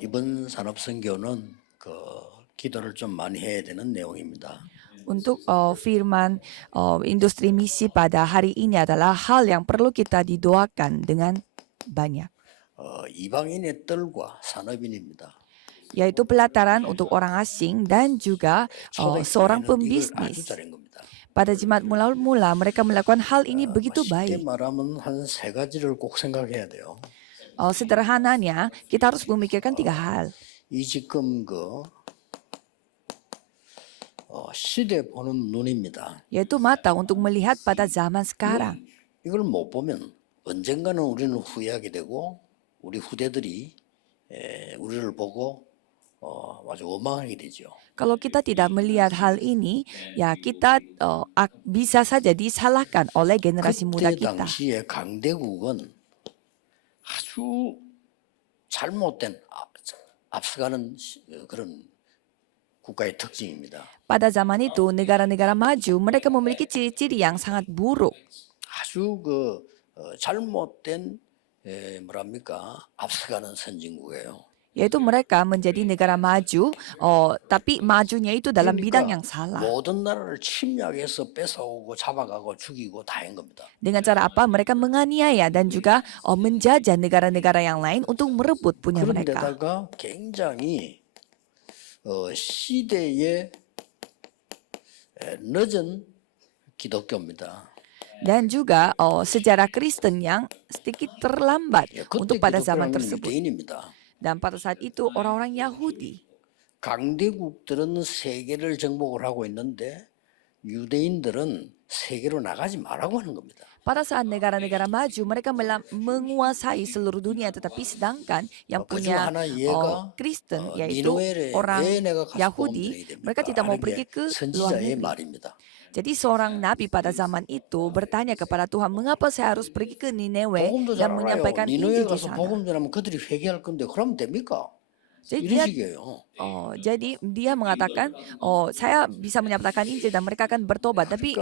이번 산업선교는 기도를 좀 많이 해야 되는 내용입니다. Untuk firman industri misi pada hari ini adalah hal yang perlu kita didoakan dengan banyak, 이방인의 뜰과 산업인입니다. yaitu pelataran untuk orang asing dan juga seorang 초대교회는 이걸 아주 pembisnis. 잘한 겁니다. Pada jemaat mula-mula mereka melakukan hal ini begitu 쉽게 baik. 말하면 한 세 가지를 꼭 생각해야 돼요. Sederhananya, kita harus memikirkan 3 hal. 이 지금 시대 보는 눈입니다. Yaitu mata untuk melihat pada zaman sekarang. 이걸 못 보면 언젠가는 우리는 후회하게 되고 우리 후대들이 우리를 보고 아주 원망하게 되죠. Kalau kita tidak melihat hal ini, ya kita bisa saja disalahkan oleh generasi muda 그때 kita. 당시에 강대국은 아주 잘못된 앞서가는 그런 국가의 특징입니다. Pada zaman itu, negara-negara maju mereka memiliki ciri-ciri yang sangat buruk. 아주 잘못된 앞서가는 선진국이에요. Yaitu mereka menjadi negara maju, tapi majunya itu dalam bidang yang salah. 모든 나라를 침략해서 뺏어오고 잡아가고 죽이고 다 한 겁니다. Dengan cara apa? Mereka menganiaya dan juga menjajah negara-negara yang lain untuk merebut punya mereka. 그런데다가 굉장히 시대에 늦은 기독교입니다. Dan juga sejarah Kristen yang sedikit terlambat untuk pada zaman tersebut. 유대인입니다. Dan pada saat itu orang-orang Yahudi. 강대국들은 세계를 정복을 하고 있는데 유대인들은 세계로 나가지 말라고 하는 겁니다. Pada saat negara-negara maju mereka menguasai seluruh dunia, tetapi sedangkan yang punya Kristen yaitu orang Yahudi, mereka tidak mau pergi ke luar negeri. 말입니다. Jadi seorang nabi pada zaman itu bertanya kepada Tuhan, mengapa saya harus pergi ke Nineveh dan menyampaikan Injil di sana? 복음 전하면 그들이 회개할 건데 그러면 됩니까? Jadi dia mengatakan, saya bisa menyatakan Injil dan mereka akan bertobat. Tapi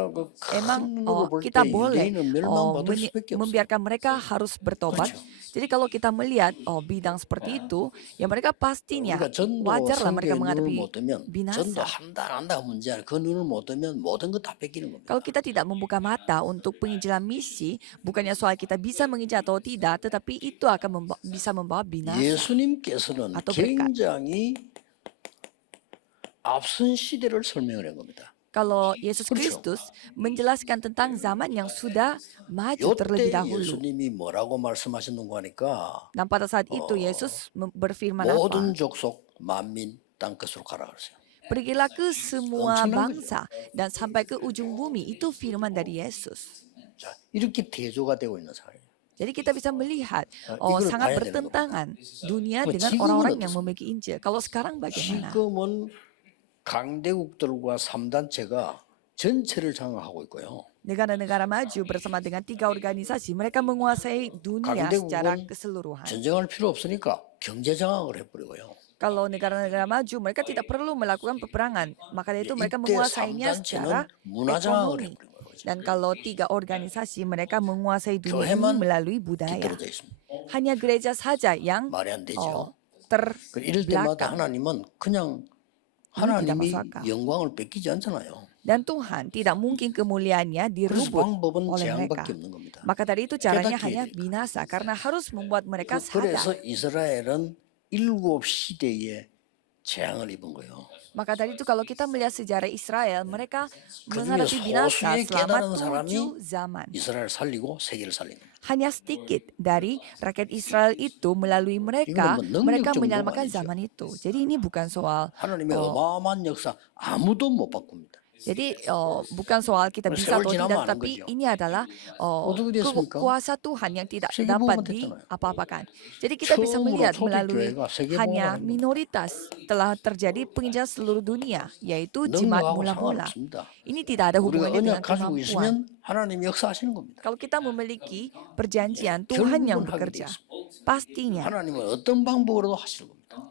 emang kita boleh membiarkan mereka harus bertobat. Jadi kalau kita melihat bidang seperti itu, ya mereka pastinya wajarlah mereka menghadapi binasa. Kalau kita tidak membuka mata untuk penginjilan misi, bukannya soal kita bisa menginjil atau tidak, tetapi itu akan bisa membawa binasa. 예수님께서는 굉장히 앞선 시대를 설명을 한 겁니다. Kalau Yesus Kristus menjelaskan tentang zaman yang sudah maju terlebih dahulu. 예수님이 뭐라고 말씀하셨는가 하니까 Dan pada saat itu Yesus berfirman apa? 모든 족속 만민 땅끝으로 가라 그랬어요. Pergilah ke semua bangsa dan sampai ke ujung bumi. Itu firman dari Yesus. 자, 이렇게 대조가 되고 있는 상황이에요. Jadi kita bisa melihat sangat bertentangan dunia dengan orang-orang yang memiliki Injil. Kalau sekarang bagaimana? 지금은 강대국들과 3단체가 전체를 장악하고 있고요. Negara-negara maju bersama dengan 3 organisasi, mereka menguasai dunia secara keseluruhan. 전쟁할 필요 없으니까 경제 장악을 해버리고요. Kalau negara-negara maju, mereka tidak perlu melakukan peperangan. Maka dari itu mereka menguasainya secara ekonomi. Dan kalau 3 organisasi, mereka menguasai dunia ini melalui budaya. Hanya gereja saja yang terbelakang. 하나님이 영광을 뺏기지 않잖아요. Dan Tuhan tidak mungkin kemuliaannya direbut oleh mereka. Maka dari itu caranya hanya binasa karena harus membuat mereka sadar. 그래서 이스라엘은 7시대에 재앙을 입은 거예요. Maka dari itu kalau kita melihat sejarah Israel, mereka menghadapi binasa selama 7 zaman. 이스라엘 살리고 세계를 살린 겁니다. Hanya sedikit dari rakyat Israel itu melalui mereka menyelamatkan zaman itu. Jadi ini bukan soal 하나님의 어마어마한 역사 아무도 못 바꿉니다. Jadi bukan soal kita bisa atau tidak, tapi ini adalah kuasa Tuhan yang tidak dapat diapa-apakan. Jadi kita bisa melihat melalui hanya minoritas telah terjadi penginjilan seluruh dunia, yaitu jemaat mula-mula. Ini tidak ada hubungannya dengan kemampuan. Kalau kita memiliki perjanjian Tuhan yang bekerja, pastinya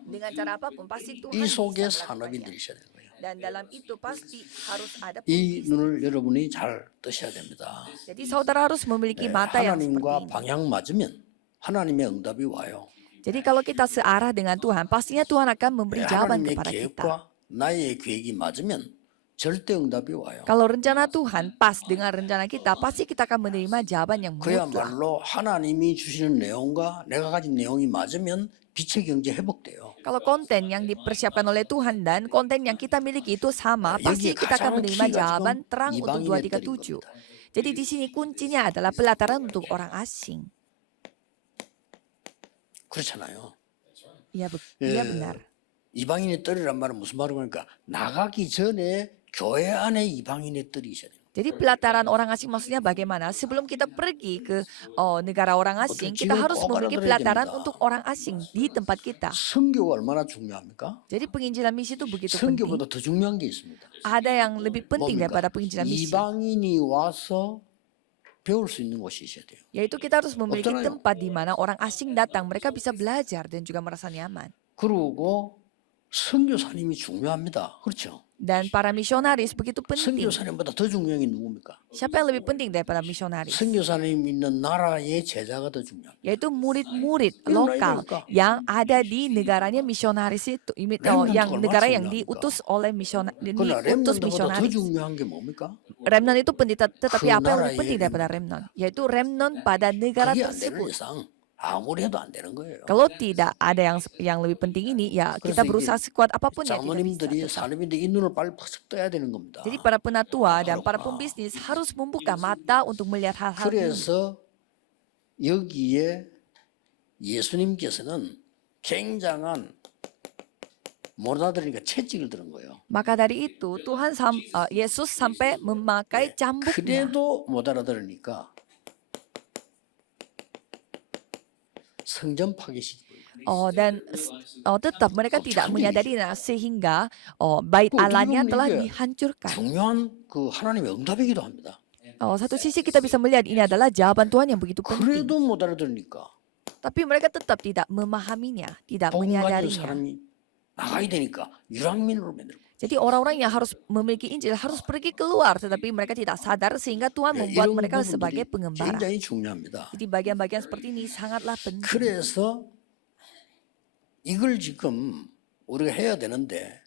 dengan cara apapun pasti Tuhan bisa melakukannya. Dan dalam itu pasti harus ada 이 눈을 여러분이 잘 뜨셔야 됩니다. Jadi saudara harus memiliki mata yang seperti 하나님과 ini. 방향 맞으면 하나님의 응답이 와요. Jadi kalau kita searah dengan Tuhan, pastinya Tuhan akan memberi jawaban 하나님의 kepada kita. 계획과 나의 계획이 맞으면 절대 응답이 와요. Kalau rencana Tuhan pas dengan rencana kita, pasti kita akan menerima jawaban yang mutlak. 그야말로 하나님이 주시는 내용과 내가 가진 내용이 맞으면 빛의 경제 회복돼요. Kalau konten yang dipersiapkan oleh Tuhan dan konten yang kita miliki itu sama, pasti kita akan menerima jawaban terang untuk 237. Jadi di sini kuncinya adalah pelataran untuk orang asing. 그렇잖아요. Iya benar. 이방인의 뜰이란 말은 무슨 말을 하니까 나가기 전에 교회 안에 이방인의 뜰이 있어야 돼요. Jadi pelataran orang asing maksudnya bagaimana? Sebelum kita pergi ke negara orang asing, kita harus memiliki pelataran untuk orang asing di tempat kita. 선교가 얼마나 중요합니까? Jadi penginjilan misi itu begitu penting. 선교보다 더 중요한 게 있습니다. Ada yang lebih penting daripada penginjilan misi. 이방인이 와서 배울 수 있는 곳이 있어야 돼요. Yaitu kita harus memiliki 없잖아요. tempat di mana orang asing datang, mereka bisa belajar dan juga merasa nyaman. 그리고 선교사님이 중요합니다. 그렇죠? Dan para misionaris begitu penting. 선교사님보다 더 중요한 게 누굽니까? Siapa yang lebih penting daripada misionaris? 선교사님 있는 나라의 제자가 더 중요합니다. Yaitu murid-murid lokal yang ada di negaranya misionaris itu, yang negara yang diutus oleh 그러나 diutus 렘넌트보다 더 misionaris. 중요한 게 뭡니까? Remnant itu penting, tetapi apa yang lebih 나라의 penting daripada remnant? Yaitu remnant pada negara 그게 안 되는 tersebut. 이상 아무리 해도 안 되는 거예요. Kalau tidak ada yang lebih penting ini, ya kita 그래서 berusaha sekuat apapun ya tidak bisa. 장로님들이 사람인데 이 눈을 빨리 팍 떠야 되는 겁니다. Jadi para penatua dan para pembisnis harus membuka mata untuk melihat hal-hal ini. 그래서 여기에 예수님께서는 굉장한 못 알아들으니까 채찍을 들은 거예요. Maka dari itu Tuhan Yesus sampai memakai cambuknya. 그래도 못 알아들으니까 성전 파괴시키고 Dan tetap mereka tidak menyadari sehingga bait Allahnya telah dihancurkan. 중요한 그 하나님의 응답이기도 합니다. Satu sisi kita bisa melihat ini adalah jawaban Tuhan yang begitu penting. 그래도 못 알아들으니까 Tapi mereka tetap tidak memahaminya, tidak 복음 가진 menyadarinya. 사람이 나가야 되니까 유랑민으로 만들고 Jadi orang-orang yang harus memiliki Injil harus pergi keluar, tetapi mereka tidak sadar sehingga Tuhan membuat 이런 mereka 부분들이 sebagai pengembara. 굉장히 중요합니다. Jadi bagian-bagian seperti ini sangatlah penting. 그래서 이걸 지금 우리가 해야 되는데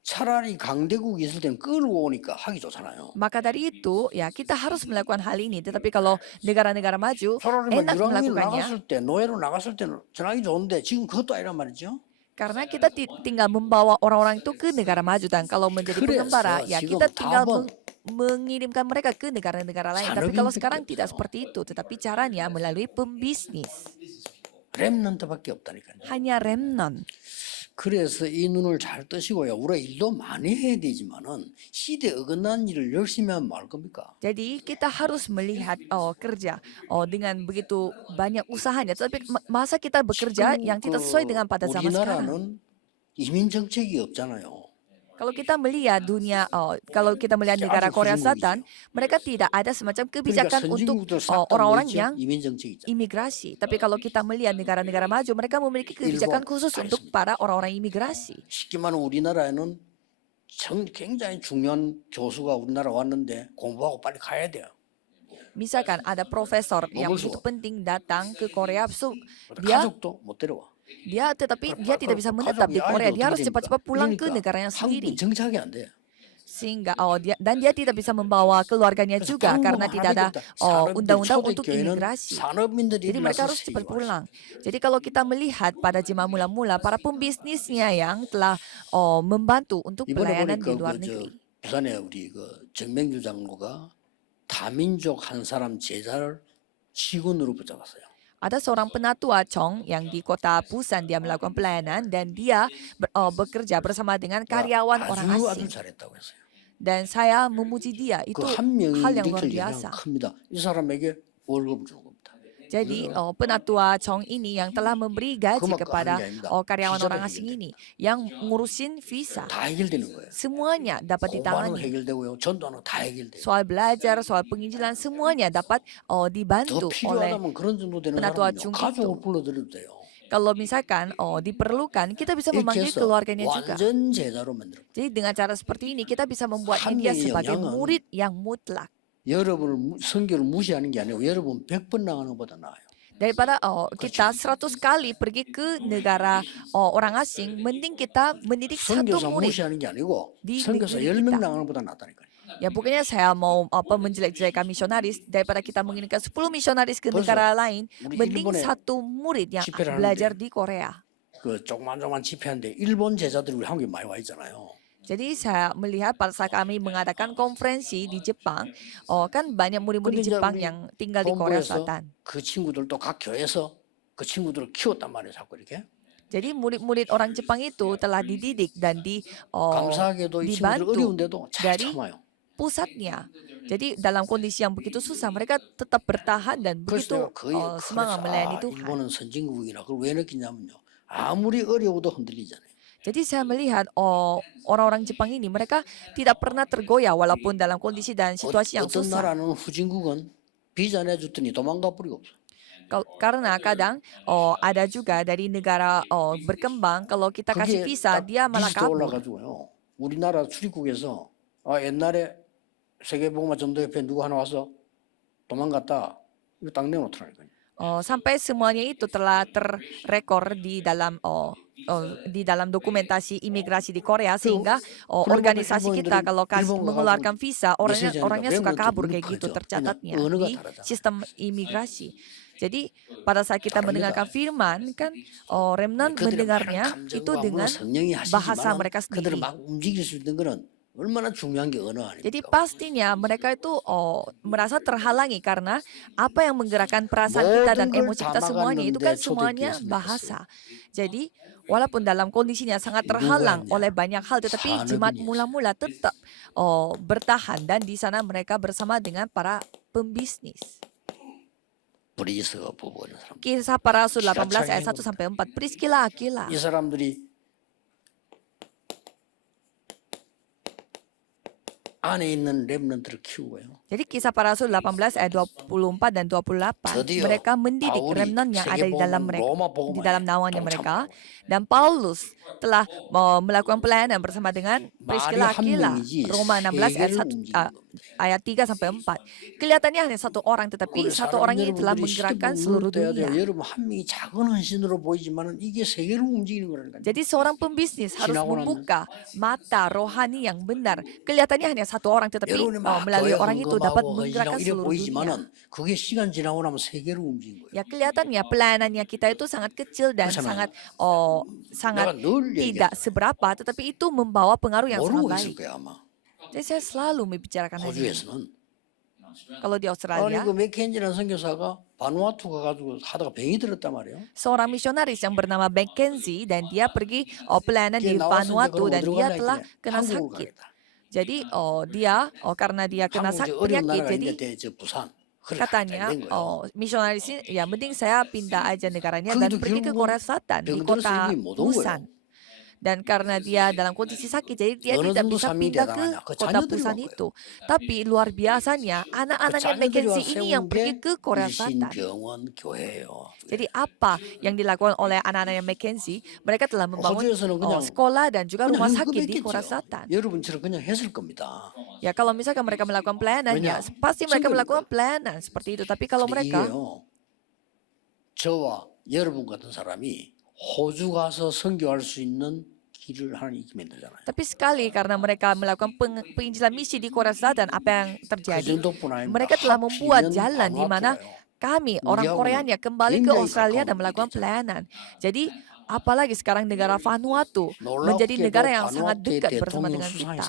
차라리 강대국이 있을 때는 끌고 오니까 하기 좋잖아요. Maka dari itu, ya kita harus melakukan hal ini. Tetapi kalau negara-negara maju, 차라리 enak 유랑민 melakukannya. 나갔을 때 노예로 나갔을 때는 전하기 좋은데 지금 그것도 아니란 말이죠. Karena kita tinggal membawa orang-orang itu ke negara maju, dan kalau menjadi pengembara, ya kita tinggal mengirimkan mereka ke negara-negara lain. Tapi kalau sekarang tidak seperti itu, tetapi caranya melalui pembisnis. 렘넌트밖에 없다니까요. Hanya remnant. 그래서 이 눈을 잘 뜨시고요. 우리가 일도 많이 해야 되지만은 시대에 어긋난 일을 열심히 하면 말 겁니까? Jadi kita harus melihat kerja dengan begitu banyak usahanya. Tapi masa kita bekerja yang tidak sesuai dengan pada zaman sekarang? 우리나라는 이민 정책이 없잖아요. Kalau kita melihat dunia, kalau kita melihat negara Korea Selatan, mereka tidak ada semacam kebijakan untuk orang-orang yang 이민 정책이 있잖아요. imigrasi. Tapi kalau kita melihat negara-negara maju, mereka memiliki kebijakan khusus untuk para orang-orang imigrasi. 쉽게 말하면 우리나라에는 굉장히 중요한 교수가 우리나라 왔는데 공부하고 빨리 가야 돼요. Misalkan ada profesor yang begitu penting datang ke Korea, so dia 가족도 못 데려와. tetapi dia tidak bisa menetap di Korea. Dia harus cepat-cepat pulang ke negaranya sendiri. 한국 정착이 안 돼. Sehingga dia tidak bisa membawa keluarganya juga karena tidak ada undang-undang untuk imigrasi. Jadi mereka harus cepat pulang. Jadi kalau kita melihat pada jemaah mula-mula, para pembisnisnya yang telah membantu untuk pelayanan di luar negeri. 부산에 우리 그 정명주 장로가 다민족 한 사람 제자를 시군으로 붙잡았어요. Ada seorang penatua Chong yang di kota Busan, dia melakukan pelayanan dan dia bekerja bersama dengan karyawan orang 아주 asing. 잘했다고 했어요. Dan saya memuji dia, itu 그 한 명이 hal yang luar 일으킬 biasa. 영향은 큽니다. 이 사람에게 월급을 주는 겁니다. Jadi penatua Chong ini yang telah memberi gaji kepada karyawan orang asing ini yang ngurusin visa. 다 해결되는 거예요. Semuanya dapat 공부하는 거 ditangani. 해결되고요. 전도하는 거 다 해결돼요. Soal belajar, soal penginjilan, semuanya dapat 더 dibantu oleh 필요하다면 그런 정도 되는 penatua 사람은요. Chung 가족을 itu. 불러드려도 돼요. Kalau misalkan diperlukan, kita bisa 이렇게 memanggil 해서 keluarganya juga. 완전 제자로 만들어. Jadi dengan cara seperti ini kita bisa membuatnya dia 한 명의 sebagai 영향은 murid yang mutlak. 여러분을 선교를 무시하는 게 아니고 여러분 100번 나가는 것보다 나아요. daripada kita 100 kali pergi ke negara orang asing, mending kita mendidik satu 선교사 murid 무시하는 게 아니고 di 선교사 negeri 10명 kita. 나가는 것보다 낫다니까요. Ya bukannya saya mau menjelek-jelekan misionaris, daripada kita mengirimkan 10 misionaris ke negara lain, 우리 mending 일본에 satu murid yang 집회를 belajar 하는데 di Korea. 그 조그만 집회하는데 일본 제자들이 우리 한국에 많이 와 있잖아요. Jadi saya melihat pada saat kami mengadakan konferensi di Jepang, kan banyak murid-murid 근데 이제 Jepang 우리 yang tinggal di Korea 본부에서 Selatan. 그 친구들도 각 교회에서 그 친구들을 키웠단 말이에요, 자꾸 이렇게. Jadi murid-murid orang Jepang itu telah dididik dan 감사하게도 이 친구들 dibantu 어려운데도 잘 dari 참아요. pusatnya. Jadi dalam kondisi yang begitu susah, mereka tetap bertahan dan begitu 그래서 거의 semangat melayani Tuhan. 일본은 선진국이나 그걸 왜 느끼냐면요. 아무리 어려워도 흔들리잖아요. Jadi saya melihat orang-orang Jepang ini mereka tidak pernah tergoyah walaupun dalam kondisi dan situasi yang 어떤 susah. 나라는 후진국은 비자 내줬더니 도망가 버리고 없어. Karena kadang ada juga dari negara berkembang, kalau kita kasih 그게 visa 딱 dia malah 리스트 kabur. 올라가지고요. 우리나라 출입국에서 옛날에 세계복음화 전도협회 누구 하나 와서 도망갔다. 이거 딱 내놓더라니까요. Sampai semuanya itu telah terrekor di dalam dokumentasi imigrasi di Korea, sehingga organisasi kita kalau mengeluarkan visa orangnya suka kabur kayak gitu tercatatnya di sistem imigrasi. Jadi pada saat kita mendengarkan firman kan remnant mendengarnya itu dengan bahasa mereka sendiri. 얼마나 중요한 게 언어 아닙니까? Jadi pastinya mereka itu merasa terhalangi karena apa yang menggerakkan perasaan kita dan emosi kita semuanya itu kan semuanya bahasa. Jadi walaupun dalam kondisinya sangat terhalang oleh banyak hal, tetapi jemaat mula-mula tetap bertahan dan di sana mereka bersama dengan para pembisnis. 브리스가 보고는 사람. Kisah para Rasul 18 ayat 1 sampai 4. Priscilla Aquila. 이 사람들이 안에 있는 렘넌트를 키우고요. Jadi kisah para Rasul 18 ayat 24 dan 28, mereka mendidik remnant yang ada di dalam mereka, di dalam nawanya mereka, dan Paulus telah melakukan pelayanan bersama dengan Priscilla Aquila. Roma 16 ayat 3 sampai 4. Kelihatannya hanya satu orang, tetapi satu orang ini telah menggerakkan seluruh dunia. 여러분 한 명이 작은 헌신으로 보이지만은 이게 세계를 움직이는 거라니까요. Jadi seorang pembisnis harus membuka mata rohani yang benar. Kelihatannya hanya satu orang, tetapi melalui orang itu dapat menggerakkan seluruh dunia. 그게 시간 지나고 나면 세계를 움직이는 거예요. Ya kelihatannya pelayanannya kita itu sangat kecil dan sangat tidak seberapa, tetapi itu membawa pengaruh yang sangat 모르고 있을 baik. 거야 아마. Jadi saya selalu membicarakan hal ini. 호주에서는 Kalau di 아니 Australia, 그 맥켄지라는 선교사가 바누아투 가가지고 하다가 병이 들었단 말이에요. seorang misionaris yang bernama Mackenzie dan dia pergi pelayanan di Vanuatu dan dia telah kena sakit. Jadi karena dia kena penyakit, jadi katanya misionaris ini ya mending saya pindah aja negaranya dan pergi ke Korea Selatan di kota Busan. Dan karena dia dalam kondisi sakit, jadi dia tidak bisa pindah ke kota Busan itu. Tapi luar biasanya anak-anaknya Mackenzie ini yang pergi ke Korea Selatan. Jadi apa yang dilakukan oleh anak-anaknya Mackenzie? Mereka telah membangun sekolah dan juga rumah sakit di Korea Selatan. 여러분처럼 그냥 했을 겁니다. Ya kalau misalkan mereka melakukan pelayanan, ya pasti mereka melakukan pelayanan seperti itu. Tapi kalau mereka 저와 여러분 같은 사람이 호주 가서 선교할 수 있는 길을 하나님이 만들잖아요. Tapi sekali karena mereka melakukan penginjilan misi di Korea Selatan, apa yang terjadi? Mereka telah membuat jalan di mana kami orang Koreanya kembali ke Australia dan melakukan pelayanan. Jadi apalagi sekarang negara Vanuatu menjadi negara yang sangat dekat bersama dengan kita.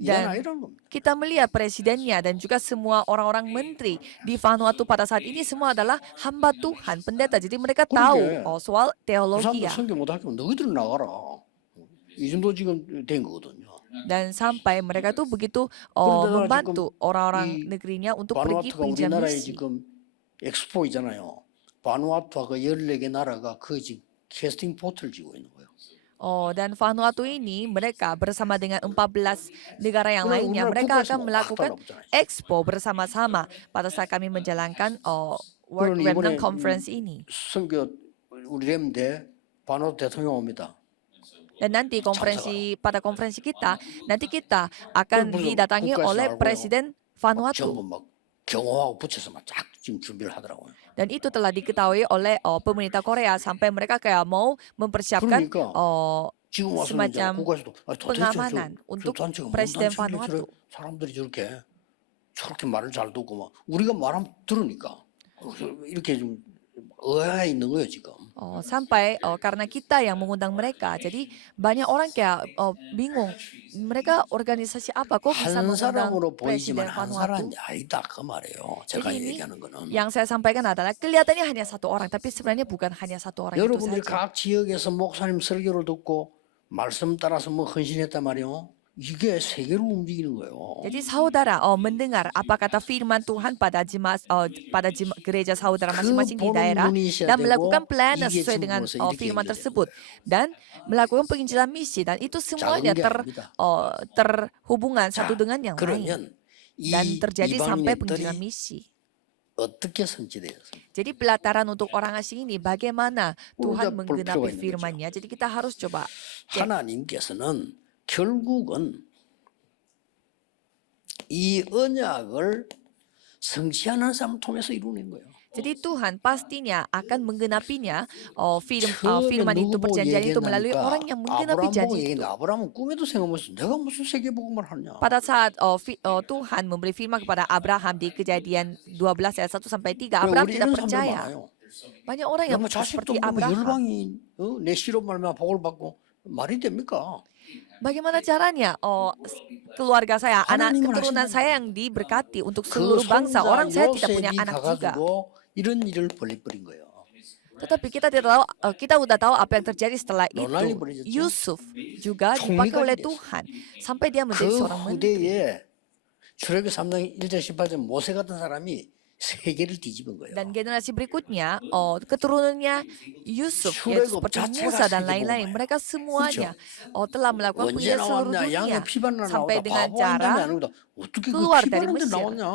Dan kita melihat presidennya dan juga semua orang-orang menteri di Vanuatu pada saat ini semua adalah hamba Tuhan, pendeta. Jadi mereka tahu soal teologi. Dan sampai mereka tuh begitu membantu orang-orang negerinya untuk pergi penginjilan misi. 엑스포 있잖아요. 바누아투하고 14개 나라가 그 지금 캐스팅 포트를 지고 있는 거예요. Dan Vanuatu ini mereka bersama dengan 14 negara yang lainnya, mereka akan melakukan expo bersama-sama pada saat kami menjalankan World Remnant Conference ini. 선교 우리 렘대 바누아투 대통령 옵니다. Dan nanti pada konferensi kita, nanti kita akan didatangi oleh Presiden Vanuatu. 경호하고 붙여서 막 쫙 지금 준비를 하더라고요. Dan itu telah diketahui oleh pemerintah Korea sampai mereka kayak mau mempersiapkan 그러니까 지금 와서는 이제 semacam 국가에서도 도대체 pengamanan 저 untuk 단체가 뭔 Presiden 단체길래 Vanuatu. 사람들이 저렇게 말을 잘 듣고 막 우리가 말하면 들으니까 이렇게 좀 의아해 있는 거예요 지금. Sampai karena kita yang mengundang mereka, jadi banyak orang kayak bingung. Mereka organisasi apa kok bisa 한 mengundang 사람으로 보이지만 Presiden 한 Vanuatu? 사람이 아니다 그 말이에요. 제가 Jadi ini 얘기하는 거는 yang saya sampaikan adalah kelihatannya hanya satu orang, tapi sebenarnya bukan hanya satu orang itu 여러분들이 saja. 각 지역에서 목사님 설교를 듣고 말씀 따라서 뭐 헌신했단 말이에요. 이게 세계로 움직이는 거예요. Jadi saudara mendengar apa kata firman Tuhan pada gereja saudara 그 masing-masing di 보는 daerah 눈이 있어야 dan melakukan 되고 pelayanan 이게 sesuai 지금 dengan 벌써 이렇게 firman 연결되는 tersebut 거예요. dan melakukan penginjilan misi dan itu semuanya 작은 게 아닙니다. terhubungan satu 자, dengan yang lain 그러면 dan 이 terjadi sampai penginjilan 이방인들이 misi. 어떻게 선지되었습니까? Jadi pelataran untuk orang asing ini bagaimana Tuhan 우리가 볼 menggenapi 필요가 있는 firman-Nya. Jadi kita harus coba cek. 하나님께서는 결국은 이 언약을 성취하는 사람을 통해서 이루는 거예요. Jadi Tuhan pastinya akan menggenapinya 처음에 firman itu 누구 보고 perjanjian itu melalui 얘기했나니까 orang yang menggenapi 아브라함 보고 janji itu. 얘기했는데 아브라함은 꿈에도 생각 못했어. 내가 무슨 세계복음을 하냐. Pada saat Tuhan memberi firman kepada Abraham di Kejadian 12 ayat 1 sampai 3, Abraham 우리 tidak 이런 사람들 percaya. 많아요. Banyak orang yang 뭐 자식도 seperti 없고 뭐 Abraham. 열방이 내 시로 말면 복을 받고 말이 됩니까? Bagaimana caranya keluarga saya, anak 하나님은 keturunan 하신다는 saya yang diberkati untuk 그 seluruh bangsa. 손자 Orang saya tidak punya 요셉이 anak juga. 가가지고 이런 일을 벌려버린 거예요. Tetapi kita tidak tahu, kita udah tahu apa yang terjadi setelah itu. 논란이 벌어졌죠. Yusuf juga 총리가 dipakai oleh 됐어요. Tuhan sampai dia menjadi 그 seorang menteri. 후대에 출애굽기 3장 1절 18절 모세 같은 사람이 세계를 뒤집은 거예요. Dan generasi berikutnya, keturunannya Yusuf, yaitu 출애굽 seperti 자체가 Musa dan 세계복음이에요. lain-lain, mereka semuanya telah melakukan 언제 penginjilan seluruh 나왔냐? 양의 dunia 피바늘 sampai 나오다 dengan 바보 cara 한다면 아니고 어떻게 그 keluar dari 피바는데 Mesir. 나왔냐?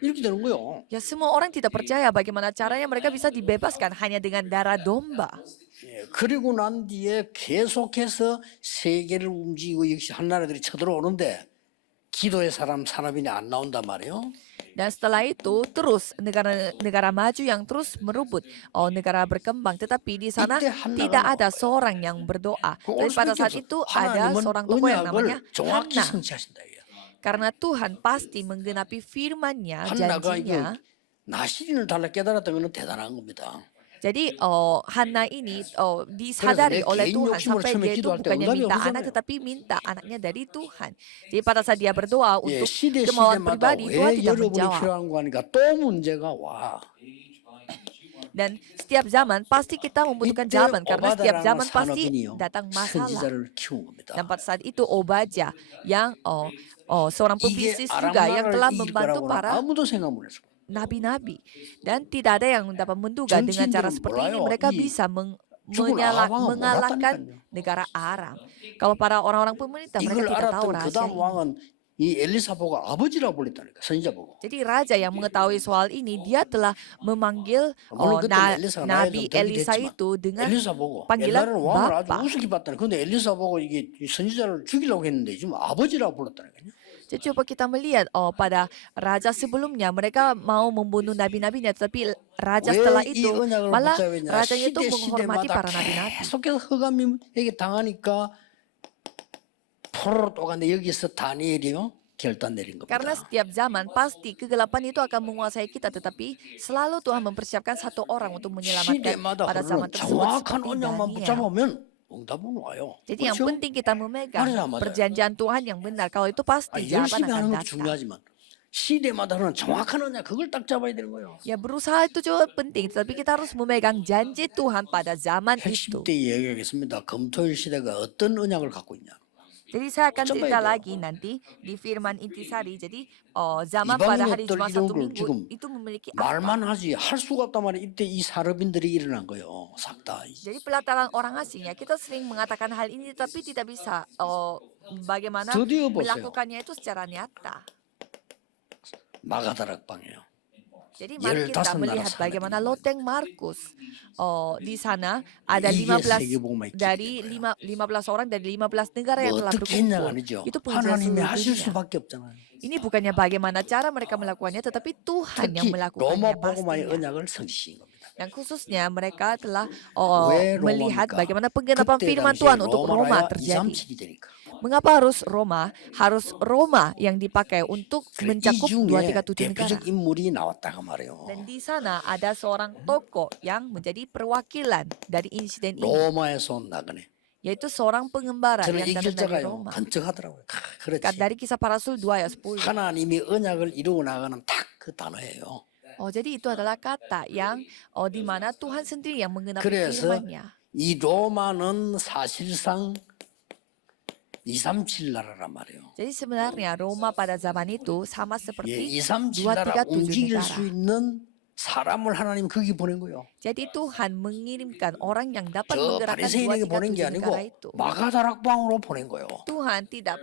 이렇게 되는 거예요. Ya semua orang tidak percaya bagaimana caranya mereka bisa dibebaskan hanya dengan darah domba. 예, 그리고 난 뒤에 계속해서 세계를 움직이고 역시 한 나라들이 쳐들어오는데 기도의 사람 산업인이 안 나온단 말이에요. Dan setelah itu terus negara maju yang terus merebut negara berkembang, tetapi di sana 이때 한나가 tidak ada 나와요. seorang yang berdoa. 그 Dan 올 pada 수밖에 saat 없어. itu ada 하나님은 seorang tokoh yang namanya 언약을 정확히 Hana. 성취하신다 이게. Karena Tuhan pasti menggenapi firman-Nya, 한나가 janjinya. 이거 나시린을 달라 깨달았던 거는 대단한 겁니다. Jadi Hana ini disadari 그래서 내 oleh 개인 Tuhan 욕심을 sampai 처음에 dia itu 기도할 때 bukannya 응답이 minta 없었잖아요. anak tetapi minta anaknya dari Tuhan. Jadi pada saat dia berdoa 예, untuk 시대 kemauan 시대마다 pribadi, Tuhan 왜 tidak 여러분이 menjawab. 필요한 거 하니까 또 문제가 와. Dan setiap zaman pasti kita membutuhkan 이때 jawaban karena setiap 오바다라는 zaman pasti 산업인이요 datang masalah. 선지자를 키운 겁니다. Dan pada saat itu Obadya yang seorang 이게 pembisnis juga yang telah 아람나라를 이길 membantu 거라고는 para 아무도 생각 못 했어. nabi-nabi. Dan tidak ada yang dapat menduga dengan cara 정치인들은 seperti ini 몰라요. mereka 이 bisa 죽은 아방은 mengalahkan 몰랐다니까요. negara Aram. Kalau para orang-orang pemerintah mereka 이걸 tidak tahu 알았던 그 rahasia 다음 ini. 왕은 이 엘리사 보고 아버지라고 불렀다니까 선지자 보고. Jadi raja yang mengetahui soal ini dia telah memanggil 물론 그때 엘리사가 나이 Nabi 좀 들긴 Elisa 했지만 itu dengan 엘리사 보고 panggilan 옛날에는 왕을 아주 Bapa. 우습게 봤다니. 근데 엘리사 보고 이게 이 선지자를 죽이려고 했는데 지금 아버지라고 불렀다니까요. Jadi coba kita melihat pada raja sebelumnya mereka mau membunuh nabi-nabinya, tetapi raja setelah 왜 이 itu 언약을 malah 붙잡았냐? rajanya itu 시대 menghormati 시대마다 para nabi-nabi. 계속해서 흑암에게 당하니까 포로로 또 갔는데 여기서 다니엘이요 결단 내린 겁니다. Karena setiap zaman pasti kegelapan itu akan menguasai kita, tetapi selalu Tuhan mempersiapkan satu orang untuk menyelamatkan 시대마다 pada zaman 흐르는 tersebut 정확한 seperti 언약만 Daniel. 붙잡으면 응답은 와요. Jadi yang 그렇죠? penting kita memegang 맞아요, 맞아요. perjanjian Tuhan yang benar. Kalau itu pasti jawaban 열심히 akan 하는 것도 datang. 중요하지만 시대마다 흐르는 정확한 언약 그걸 딱 잡아야 되는 거예요. Ya berusaha itu juga penting, tapi kita harus memegang janji Tuhan pada zaman itu. 핵심 때 얘기하겠습니다. 금토일 시대가 어떤 언약을 갖고 있냐. Jadi saya akan Coba cerita itu. lagi nanti di firman intisari. Jadi zaman pada hari 이방인들 Jumat 이런 satu 걸 minggu 지금 itu memiliki apa? 말만 하지 할 수가 없단 말이에요. 이때 이 산업인들이 일어난 거예요. 싹 다. Jadi pelataran orang asing ya, kita sering mengatakan hal ini tapi tidak bisa bagaimana 드디어 보세요. melakukannya itu secara nyata. 마가다락방이에요. Jadi mari kita 15 나라 melihat bagaimana loteng Markus. Di sana ada 이게 15 세계복음의 dari 길인 거예요. 15 orang dari 15 negara yang 뭐 telah 어떻게 했냐가 berkumpul. 아니죠. Itu penginjilan 하나님이 seluruh 하실 dunia. 수밖에 없잖아요. Ini bukannya bagaimana cara mereka melakukannya, tetapi Tuhan yang 특히 로마 melakukannya 복음화의 pastinya. 언약을 성취신 겁니다. Dan khususnya mereka telah 왜 melihat 로마입니까? bagaimana penggenapan 그때 firman 당시에 Tuhan untuk Roma 로마라야 terjadi. 237이 되니까. Mengapa harus Roma? Harus Roma yang dipakai untuk 그래, 이 mencakup 중에 237 negara. 대표적 인물이 나왔다고 말이에요. Dan di sana ada seorang tokoh yang menjadi perwakilan dari insiden ini, 로마에서 온 나그네. yaitu seorang pengembara 저는 이 yang datang dari 글자가요 Roma. 번쩍하더라고요. 그렇지. Dari Kisah Para Rasul 2 ayat 10. 하나님이 언약을 이루어 나가는 딱 그 단어예요. Jadi itu adalah kata yang di mana Tuhan sendiri yang mengenapi 그래서 firman-Nya. 이 로마는 사실상 237 나라란 말이에요. Jadi sebenarnya Roma pada zaman itu sama 예, seperti 237 나라 237 움직일 negara. 수 있는 사람을 하나님 거기 보낸 거예요. Jadi Tuhan mengirimkan orang yang dapat 저 menggerakkan 바리새인에게 보낸 게 237 아니고 negara itu. 마가다락방으로 보낸 거예요. Tuhan tidak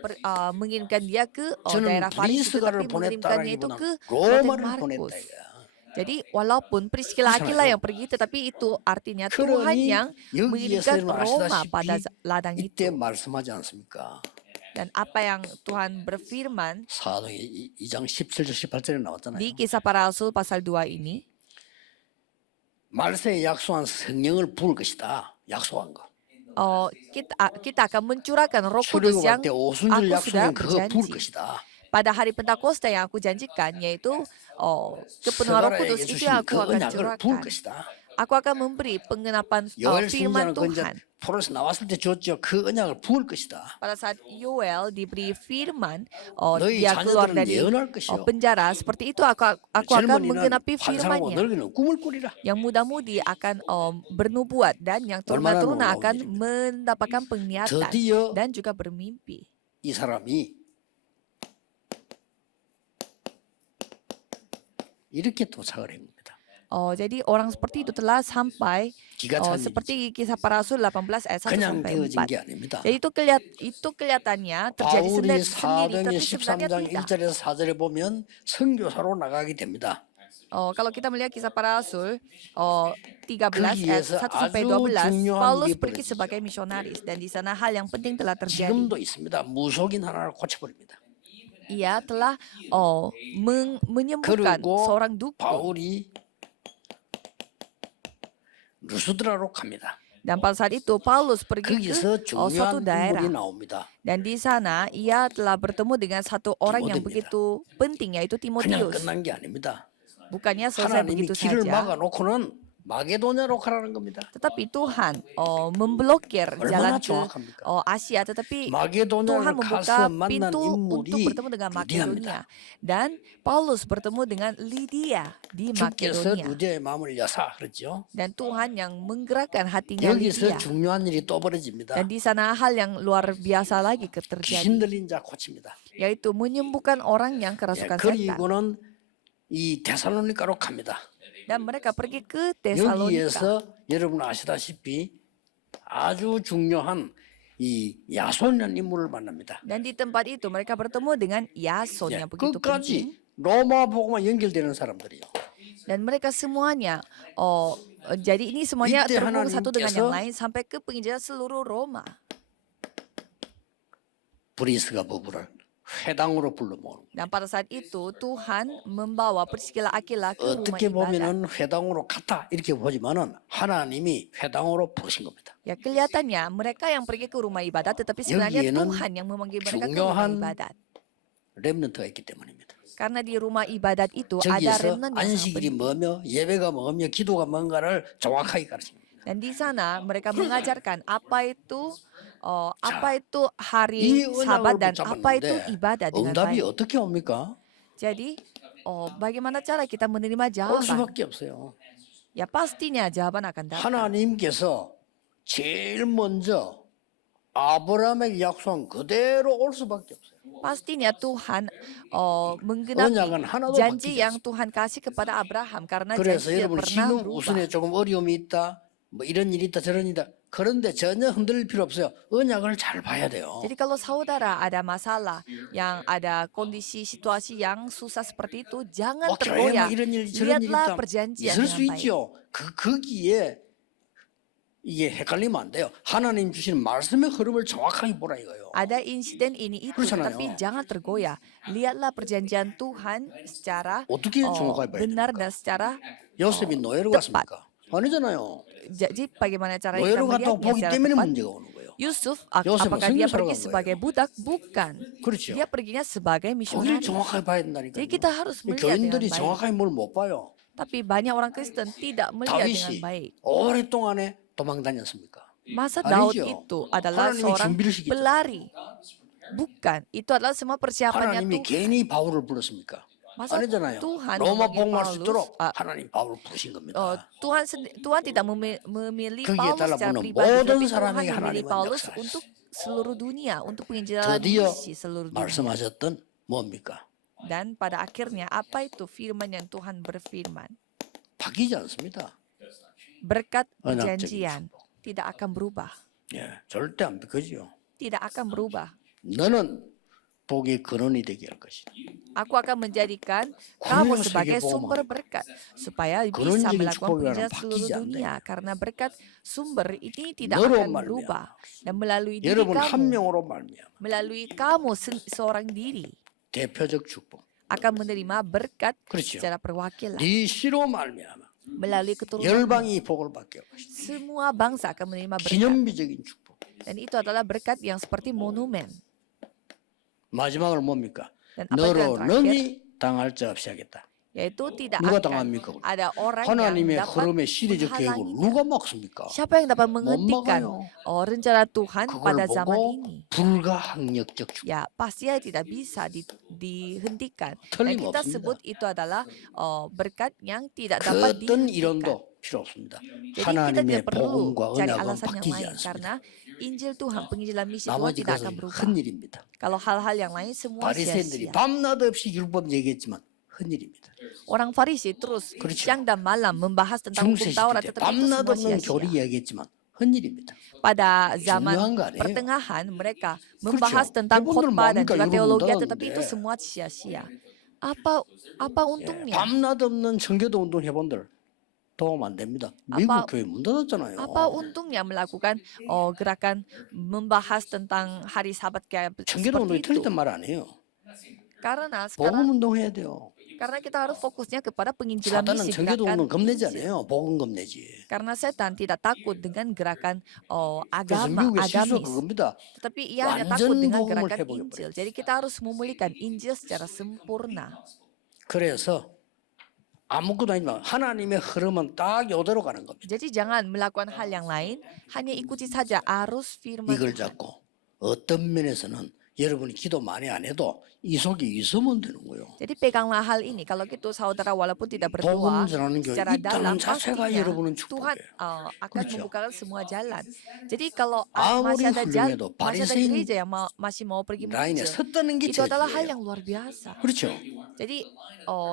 mengirimkan dia ke 저는 daerah Farisi, 브리스가를 tetapi mengirimkannya itu 보냈다라기보다는 ke Loteng 로마를 Markus. 보냈다 이거야. Jadi walaupun Priscilla Aquila yang pergi, tetapi itu artinya Tuhan 그러니 yang mengirimkan 여기에서는 Roma pada 아시다시피 ladang 이때 itu. 말씀하지 않습니까? Dan apa yang Tuhan berfirman 사도행 2장 17절 18절에 나왔잖아요. di Kisah Para Rasul pasal 2 ini, 말세에 약속한 성령을 부을 것이다. 약속한 거. kita akan mencurahkan Roh Kudus yang 출애굽할 때 오순절 aku sudah 약속은 그거 부을 berjanji. 것이다. Pada hari Pentakosta yang aku janjikan, yaitu kepenuhan Roh Kudus 스가랴에게 itu 주신 yang aku 그 akan 언약을 부을 curahkan. 것이다. Aku akan memberi pengenapan 요엘 firman 선지자는 그 이제 Tuhan. 포로에서 나왔을 때 줬죠. 그 언약을 부을 것이다. Pada saat Yoel diberi firman, 너희 dia keluar 자녀들은 dari 예언할 것이요. penjara, seperti itu aku akan 젊은이는 menggenapi 환상하고 firman-Nya. 늙은이는 꿈을 꾸리라. Yang muda-mudi akan bernubuat, dan yang 얼마나 turuna-turuna 놀라운 akan 일입니까? mendapatkan penglihatan 드디어 dan juga bermimpi. 이 사람이 이렇게 도착을 한 겁니다. Jadi orang seperti itu telah sampai 기가 찬 일이죠. seperti Kisah Para Rasul 18 ayat 1 그냥 sampai 되어진 4. 게 아닙니다. Jadi itu kelihatannya terjadi 바울이 sendiri, 사도행전 tapi sebenarnya 13장 tidak. 1절에서 4절에 보면 선교사로 나가게 됩니다. Kalau kita melihat Kisah Para Rasul 13 ayat 거기에서 1 sampai 아주 12, 중요한 Paulus 일이 pergi 벌어지죠. sebagai misionaris, dan di sana hal yang penting telah terjadi. 지금도 있습니다. 무속인 하나를 고쳐버립니다. Ia telah menyembuhkan 그리고 seorang dukun. 바울이 루스드라로 갑니다. Dan pada saat itu Paulus pergi ke 거기서 suatu 중요한 daerah. 인물이 나옵니다. Dan di sana ia telah bertemu dengan satu orang yang 디모데입니다. begitu penting, yaitu 그냥 Timotius. 끝난 게 아닙니다. Bukannya selesai 하나님이 begitu 길을 saja, 막아놓고는 마게도냐로 가라는 겁니다. tetapi Tuhan memblokir jalan 얼마나 ke 정확합니까? Asia, tetapi Tuhan 마게도냐를 membuka 가서 만난 pintu untuk 인물이 bertemu dengan 루디아입니다. Makedonia. Dan Paulus bertemu dengan Lydia di 주께서 Makedonia. 루디아의 마음을 여사 그랬죠. Dan Tuhan yang menggerakkan hatinya 여기서 Lydia. 중요한 일이 또 벌어집니다. Dan di sana hal yang luar biasa lagi terjadi, 귀신 들린 자 고칩니다. yaitu menyembuhkan orang yang 예, kerasukan setan. 그리고는 이 데살로니가로 갑니다. Dan mereka pergi ke Tesalonika. 여기에서 여러분 아시다시피 아주 중요한 이 야손이라는 인물을 만납니다. Dan di tempat itu mereka bertemu dengan Yason 예, yang begitu penting. 끝까지 로마 복음과 연결되는 사람들이요. Dan mereka semuanya, jadi ini semuanya 이때 terhubung satu dengan 하나님께서 yang lain sampai ke penginjilan seluruh Roma. 브리스가 부부를 회당으로 불러 모으는 Dan pada saat itu Tuhan membawa Priscilla Aquila ke rumah 어떻게 ibadat. 보면은 회당으로 갔다 이렇게 보지만은 하나님이 회당으로 부르신 겁니다. Ya kelihatannya mereka yang pergi ke rumah ibadat, tetapi sebenarnya 여기에는 Tuhan yang memanggil mereka ke rumah 중요한 ibadat. 렘넌트가 있기 때문입니다. Karena di rumah ibadat itu ada 저기에서 remnant yang sangat 안식일이 penting. 뭐며 예배가 뭐며 기도가 뭔가를 정확하게 가르칩니다. Dan di sana mereka mengajarkan apa itu hari 이 Sabat 언약을 dan apa itu 붙잡았는데 ibadat dengan 응답이 baik. 어떻게 옵니까? Jadi, bagaimana cara kita menerima 올 jawaban? 수밖에 없어요. Ya pastinya jawaban akan datang. 하나님께서 제일 먼저 아브라함에게 약속한 그대로 올 수밖에 없어요. Pastinya Tuhan menggenapi 언약은 하나도 janji 바뀌지 yang 않습니다. Tuhan kasih kepada Abraham, karena 그래서 janji tidak 여러분 pernah 지금 berubah. 우선에 조금 어려움이 있다, 뭐 이런 일이 있다 저런 일이 있다 그런데 전혀 흔들릴 필요 없어요. 언약을 잘 봐야 돼요. Jadi kalau saudara ada masalah, yang ada kondisi situasi yang susah seperti itu, jangan 교회 막 tergoyah. 이런 일 저런 일이 Lihatlah 있다. perjanjian 있을 수 dengan baik. 있죠. 거기에 이게 헷갈리면 안 돼요. 하나님 주시는 말씀의 흐름을 정확하게 보라 이거예요. Ada insiden ini itu, 그렇잖아요. tapi jangan tergoyah. Lihatlah perjanjian Tuhan secara 어떻게 정확하게 봐야 benar 됩니까? dan secara 요셉이 노예로 tepat. 갔습니까? 아니잖아요. Jadi bagaimana cara kita 노예로 갔다고 melihatnya 보기 secara 때문에 tepat? 문제가 오는 거예요. Yusuf, 요셉은 apakah dia 성경사로 pergi 간 sebagai 거예요. budak? Bukan. 그렇죠. Dia perginya sebagai 거기를 misionaris. 정확하게 봐야 된다니까요. Jadi kita harus melihat dengan 교인들이 baik. 정확하게 뭘 못 봐요. Tapi banyak orang Kristen tidak melihat dengan 다윗이 baik. 오랫동안에 도망 다녔습니까? Masa Daud 아니죠. itu adalah 하나님이 seorang 준비를 시켰죠. pelari? Bukan. Itu adalah semua persiapannya 하나님이 Tuhan. 괜히 바울을 불렀습니까? Masa 아니잖아요. Tuhan 로마 memanggil 복음할 수 Paulus, 있도록 하나님 바울을 부르신 겁니다. Tuhan tidak memilih 거기에 Paulus secara 달라붙는 pribadi, 모든 tapi Tuhan 사람에게 memilih 하나님은 Paulus 역사하셨어요. untuk seluruh dunia, untuk penginjilan 드디어 misi seluruh dunia. 말씀하셨던 뭡니까? Dan pada akhirnya apa itu firman yang Tuhan berfirman? 바뀌지 않습니다. Berkat 언약적인 perjanjian 축복. tidak akan berubah. 예, 절대 안 바뀌죠. Tidak akan berubah. 너는 복의 근원이 되게 할 것이다. Aku akan menjadikan kamu 그래야 sebagai 세계 sumber 보험하는 berkat supaya bisa 근원적인 melakukan 축복이라는 penginjilan seluruh 바뀌지 않는 dunia karena berkat sumber ini tidak 너로 akan 말미암아. berubah dan melalui diri 여러분 한 kamu, 명으로 말미암아 melalui kamu seorang diri 대표적 축복. akan menerima berkat 그렇죠. secara perwakilan. 네 씨로 말미암아 Melalui keturunan 열방이 복을 받게 할 것이다. semua bangsa akan menerima berkat. 기념비적인 축복. Dan itu adalah berkat yang seperti monumen. 마지막으로 뭡니까? Dan apa itu yang 너로 terakhir? 능히 당할 자 없이 하겠다. Yaitu tidak 누가 akan 당합니까? ada orang yang 하나님의 dapat 흐름의 시대적 계획을 menghalanginya. 누가 막습니까? Siapa yang dapat menghentikan 막아요. rencana Tuhan 그걸 pada zaman 보고 ini? 불가항력적 축복. Ya, pasti tidak bisa dihentikan. Dan 틀림없습니다. kita sebut itu adalah berkat yang tidak dapat 그 어떤 dihentikan. 이론도 필요 없습니다. Jadi kita 하나님의 tidak perlu 복음과 cari 언약은 alasan yang 바뀌지 lain 않습니다. karena Injil Tuhan, penginjilan misi Tuhan 나머지 tidak 것은 akan berubah. 헛일입니다. Kalau hal-hal yang lain semua 바리새인들이 sia-sia. 밤낮 없이 율법 얘기했지만 헛일입니다. Orang Farisi terus 그렇죠. siang dan malam membahas tentang hukum 중세 Taurat, 시대 때 tetapi itu 밤낮 semua 없는 교리 sia-sia. 얘기했지만 헛일입니다. Pada zaman 중요한 거 아니에요? pertengahan mereka membahas 그렇죠. tentang 대본들 khotbah dan 많으니까 juga 여러분 teologi, 문다는데. tetapi itu semua sia-sia. Apa untungnya? 밤낮 없는 청교도 운동 해본들 도움 안 됩니다. 미국 교회 문 닫았잖아요. Apa untungnya melakukan gerakan membahas tentang hari Sabat kayak 청교도 운동이 seperti itu? 틀렸단 말 아니에요. Karena 복음 sekarang 운동 해야 돼요. karena kita harus fokusnya kepada penginjilan 사단은 misi, 청교도 운동 gerakan 겁내지 Injil. 않아요. 복음 겁내지. Karena setan tidak takut dengan gerakan 그래서 agama, 미국의 실수가 agamis. 그겁니다. Tetapi ia hanya 완전 takut dengan 복음을 gerakan 해버려 Injil. Jadi kita harus memulihkan Injil secara sempurna. 그래서 아무것도 아니지만 하나님의 흐름은 딱 요대로 가는 겁니다. Jadi jangan melakukan hal yang lain, hanya ikuti saja arus firman 이걸 Tuhan. 잡고 어떤 면에서는 여러분이 기도 많이 안 해도 이 속에 있으면 되는 거예요. Jadi peganglah hal ini. Kalau gitu saudara walaupun tidak berdoa 복음 전하는 교회 secara 있다는 dalam, 자체가 pastinya 여러분은 Tuhan 축복이에요. akan 그렇죠. membukakan semua jalan. Jadi kalau 아무리 masih ada 훌륭해도 masih ada 바리새인 gereja yang masih mau pergi 라인에 menginjil, 섰다는 게 itu adalah hal 제일이에요. yang luar biasa. 그렇죠. Jadi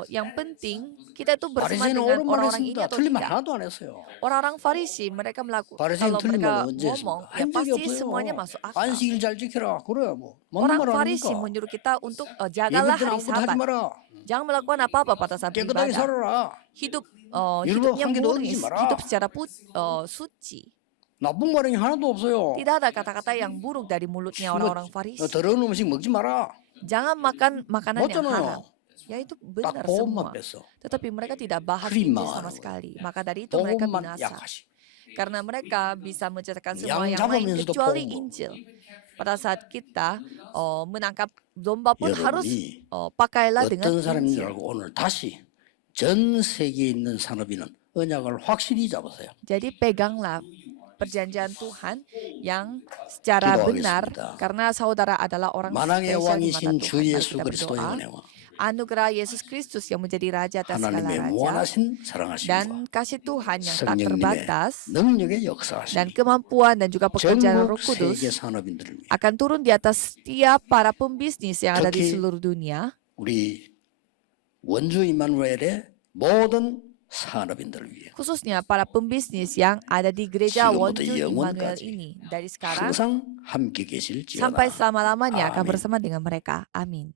yang penting kita itu bersama 바리새인은 dengan 옳은 말 orang-orang ini 했습니다. atau 틀린 말 tidak. 하나도 안 했어요. Orang-orang Farisi mereka melakukan 바리새인 kalau 틀린 mereka 말은 언제 ngomong 했습니까? ya 한 적이 pasti semuanya 없어요. masuk akal. 안식일 잘 지켜라. 그래 뭐. Orang 뭔 말 Farisi 합니까? menyuruh kita untuk jagalah 예배 때 hari 아무것도 하지 Sabat. 마라. Jangan melakukan apa-apa pada saat 깨끗하게 beribadah. 살아라. Hidup 율법 hidupnya 한 개도 murni, 어기지 마라. hidup secara suci. 나쁜 말이 하나도 없어요. Tidak ada kata-kata yang buruk dari mulutnya orang-orang Farisi. 더러운 음식 먹지 마라. Jangan makan makanan yang 맞잖아요. haram. Ya itu benar 딱 복음만 semua. 뺐어. Tetapi mereka tidak bahas 그림 Injil 망하는 sama 거예요. sekali. Maka dari itu mereka 복음만 binasa. 약하시. Karena mereka bisa menceritakan semua 양 yang lain 잡으면서도 kecuali 복음. Injil. Pada saat kita menangkap domba pun harus 여러분이 pakailah dengan 어떤 사람인 줄 Injil. 알고 오늘 다시 전 세계에 있는 산업인은 언약을 확실히 잡으세요. Jadi peganglah perjanjian Tuhan yang secara benar 기도하겠습니다. karena saudara adalah orang 만왕의 spesial di mata 왕이신 주 Tuhan. Mari 예수 kita 그리스도의 berdoa. 은혜와 Anugerah Yesus Kristus yang menjadi Raja atas segala 하나님의 raja 무한하신 사랑하심과 dan kasih Tuhan yang tak 성령님의 terbatas 능력의 dan 역사하심이 kemampuan dan juga pekerjaan 전국 Roh Kudus 세계 산업인들을 위해 akan turun di atas setiap para pembisnis yang ada di 특히 seluruh dunia. 우리 원주 이마누엘의 모든 산업인들을 위해 Khususnya para pembisnis yang ada di gereja 지금부터 Wonju Immanuel 영원까지 ini. Dari sekarang 항상 함께 계실지어다. sampai selama-lamanya akan 아멘. bersama dengan mereka. Amin.